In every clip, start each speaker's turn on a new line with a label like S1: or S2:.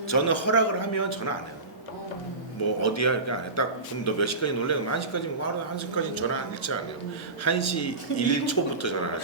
S1: 저는 허락을 하면 전화 안 해요. 뭐 어디야 이렇게 안 해. 딱 그럼 너 몇 시까지 놀래? 그럼 1시까지 뭐 하루 1시까지는 전화 일치 안 해요. 1시 1초부터 전화하죠.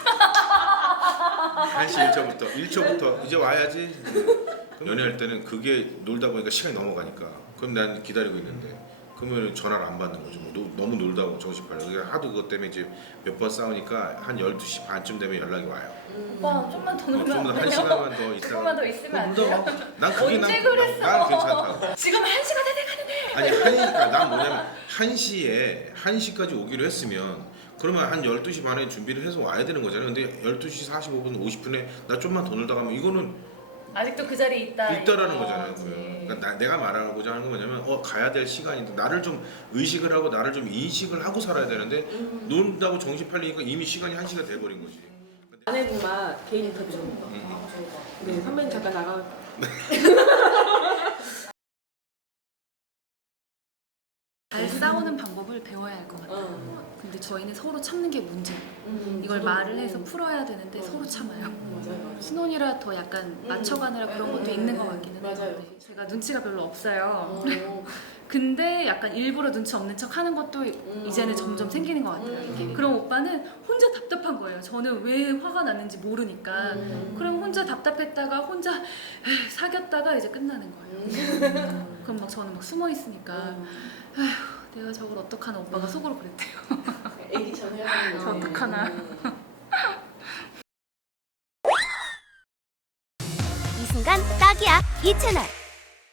S1: 1시 1초부터 1초부터 이제 와야지. 연애할 때는 그게 놀다 보니까 시간이 넘어가니까 그럼 난 기다리고 있는데 그러면 전화를 안 받는 거죠. 뭐 너무 놀다고 정신 팔려. 하도 그것 때문에 이제 몇 번 싸우니까 한 12시 반쯤 되면 연락이 와요.
S2: 오빠 좀만 더 놀면
S1: 좀
S2: 안
S1: 더 한
S2: 돼요?
S1: 시간만 더 있다가
S2: 조금만 더 있으면 안 돼요?
S1: 난 그게
S2: 언제 그랬어?
S1: 난 괜찮다고.
S2: 지금 1시가 다 돼가는데.
S1: 아니 그러니까 난 뭐냐면 1시까지 오기로 했으면 그러면 한 12시 반에 준비를 해서 와야 되는 거잖아요. 근데 12시 45분 50분에 나 좀만 더 놀다 가면 이거는
S2: 아직도 그 자리에
S1: 있다라는 거잖아요. 그러니까 내가 말하고자 하는 건 뭐냐면 가야 될 시간인데 나를 좀 의식을 하고 나를 좀 인식을 하고 살아야 되는데 논다고 정신 팔리니까 이미 시간이 1시가 돼버린 거지.
S3: 아내분만 개인 인터뷰 좀. 네, 선배님 잠깐 나가.
S4: 잘 싸우는 방법을 배워야 할 것 같아요. 근데 저희는 서로 참는 게 문제예요. 이걸 말을 해서 풀어야 되는데 서로 참아요.
S3: 맞아요.
S4: 신혼이라 더 약간 맞춰가느라 그런 것도 있는 것 같기는 해요.
S3: 맞아요.
S4: 네, 제가 눈치가 별로 없어요. 근데 약간 일부러 눈치 없는 척 하는 것도 이제는 점점 생기는 것 같아요. 그럼 오빠는 혼자 답답한 거예요. 저는 왜 화가 났는지 모르니까. 그럼 혼자 답답했다가 혼자 사귀었다가 이제 끝나는 거예요. 그럼 막 저는 막 숨어 있으니까 아휴 내가 저걸 어떡하나 오빠가 속으로 그랬대요.
S3: 애기처럼 해야 되는
S4: 저 어떡하나.
S5: 이 순간 딱이야 이 채널.